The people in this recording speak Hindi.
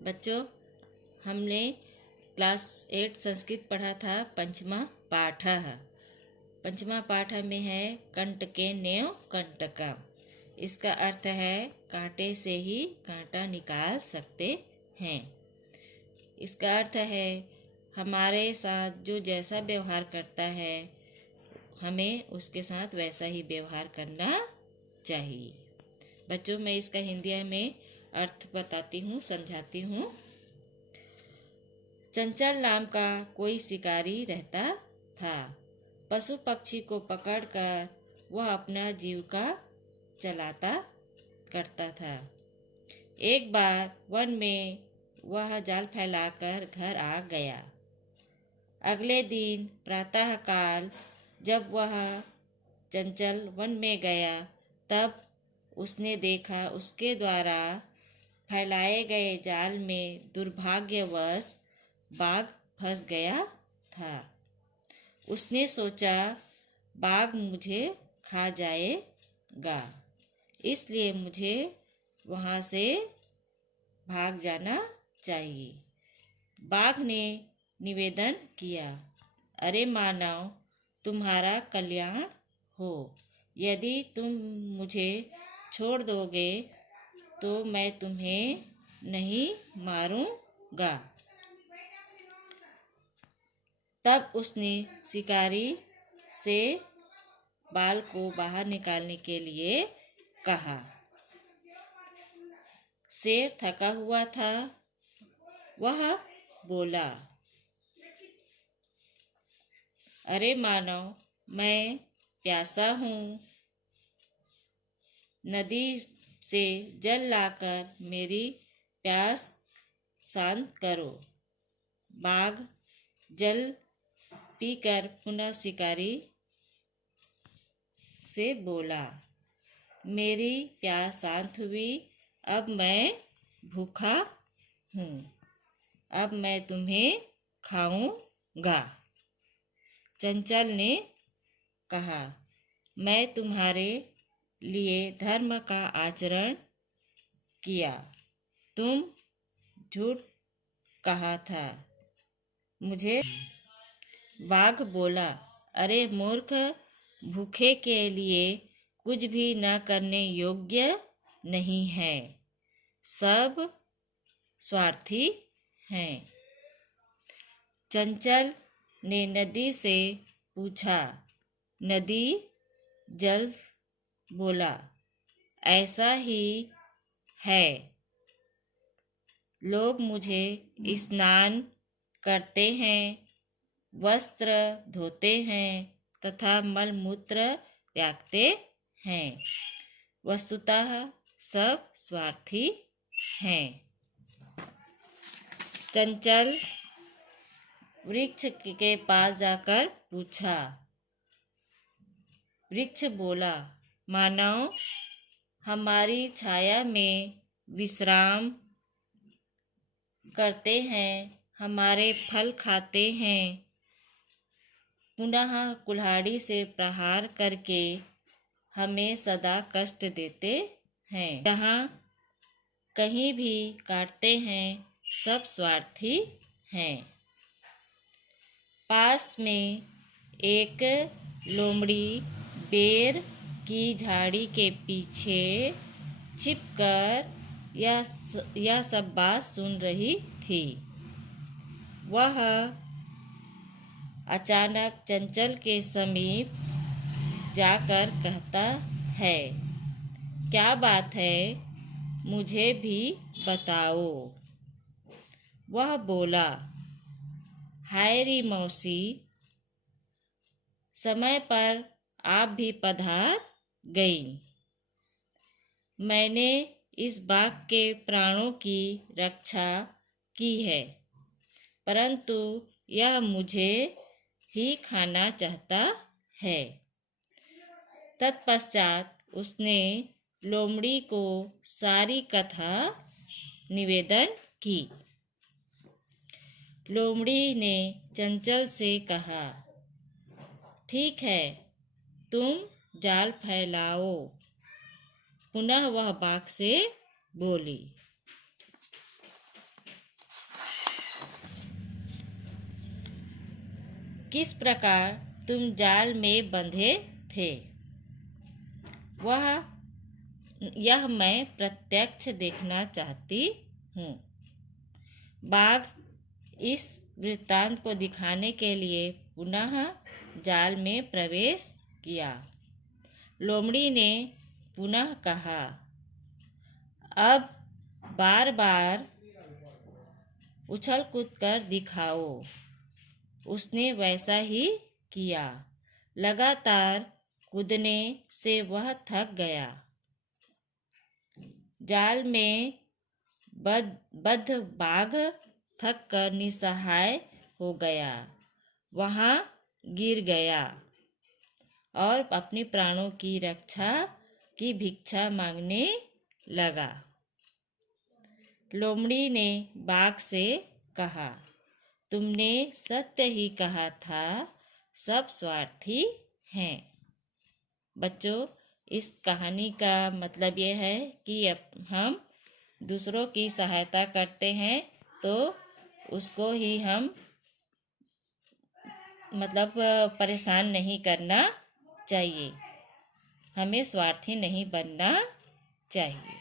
बच्चों, हमने क्लास 8 संस्कृत पढ़ा था। पंचमा पाठः। पंचमा पाठ में है कंटकेनेव कंटकम। इसका अर्थ है कांटे से ही कांटा निकाल सकते हैं। इसका अर्थ है हमारे साथ जो जैसा व्यवहार करता है हमें उसके साथ वैसा ही व्यवहार करना चाहिए। बच्चों, मैं इसका हिंदी में अर्थ बताती हूँ, समझाती हूँ। चंचल नाम का कोई शिकारी रहता था। पशु पक्षी को पकड़कर वह अपना जीविका चलाता करता था। एक बार वन में वह जाल फैलाकर घर आ गया। अगले दिन प्रातःकाल जब वह चंचल वन में गया तब उसने देखा उसके द्वारा फैलाए गए जाल में दुर्भाग्यवश बाघ फंस गया था। उसने सोचा बाघ मुझे खा जाएगा, इसलिए मुझे वहाँ से भाग जाना चाहिए। बाघ ने निवेदन किया, अरे मानव, तुम्हारा कल्याण हो। यदि तुम मुझे छोड़ दोगे तो मैं तुम्हें नहीं मारूंगा। तब उसने शिकारी से बाल को बाहर निकालने के लिए कहा। शेर थका हुआ था। वह बोला, अरे मानव, मैं प्यासा हूँ। नदी से जल लाकर मेरी प्यास शांत करो। बाघ जल पीकर पुनः शिकारी से बोला, मेरी प्यास शांत हुई। अब मैं भूखा हूँ। अब मैं तुम्हें खाऊंगा। चंचल ने कहा, मैं तुम्हारे लिए धर्म का आचरण किया। तुम झूठ कहा था मुझे। बाघ बोला, अरे मूर्ख, भूखे के लिए कुछ भी न करने योग्य नहीं है। सब स्वार्थी हैं। चंचल ने नदी से पूछा। नदी जल बोला, ऐसा ही है। लोग मुझे स्नान करते हैं, वस्त्र धोते हैं तथा मलमूत्र त्यागते हैं। वस्तुतः सब स्वार्थी हैं। चंचल वृक्ष के पास जाकर पूछा। वृक्ष बोला, मानव, हमारी छाया में विश्राम करते हैं, हमारे फल खाते हैं, पुनः कुल्हाड़ी से प्रहार करके हमें सदा कष्ट देते हैं। जहाँ कहीं भी काटते हैं, सब स्वार्थी हैं। पास में एक लोमड़ी बेर की झाड़ी के पीछे छिपकर यह सब बात सुन रही थी। वह अचानक चंचल के समीप जाकर कहता है, क्या बात है, मुझे भी बताओ। वह बोला, हाय री मौसी, समय पर आप भी पधार गई। मैंने इस बाघ के प्राणों की रक्षा की है, परंतु यह मुझे ही खाना चाहता है। तत्पश्चात उसने लोमड़ी को सारी कथा निवेदन की। लोमड़ी ने चंचल से कहा, ठीक है, तुम जाल फैलाओ। पुनः वह बाघ से बोली। किस प्रकार तुम जाल में बंधे थे, यह मैं प्रत्यक्ष देखना चाहती हूँ। बाघ इस वृत्तांत को दिखाने के लिए पुनः जाल में प्रवेश किया। लोमड़ी ने पुनः कहा, अब बार बार उछल कूद कर दिखाओ। उसने वैसा ही किया। लगातार कूदने से वह थक गया। जाल में बद्ध बाघ थक कर निसहाय हो गया, वहाँ गिर गया और अपने प्राणों की रक्षा की भिक्षा मांगने लगा। लोमड़ी ने बाघ से कहा, तुमने सत्य ही कहा था, सब स्वार्थी हैं। बच्चों, इस कहानी का मतलब ये है कि हम दूसरों की सहायता करते हैं तो उसको ही हम परेशान नहीं करना चाहिए। हमें स्वार्थी नहीं बनना चाहिए।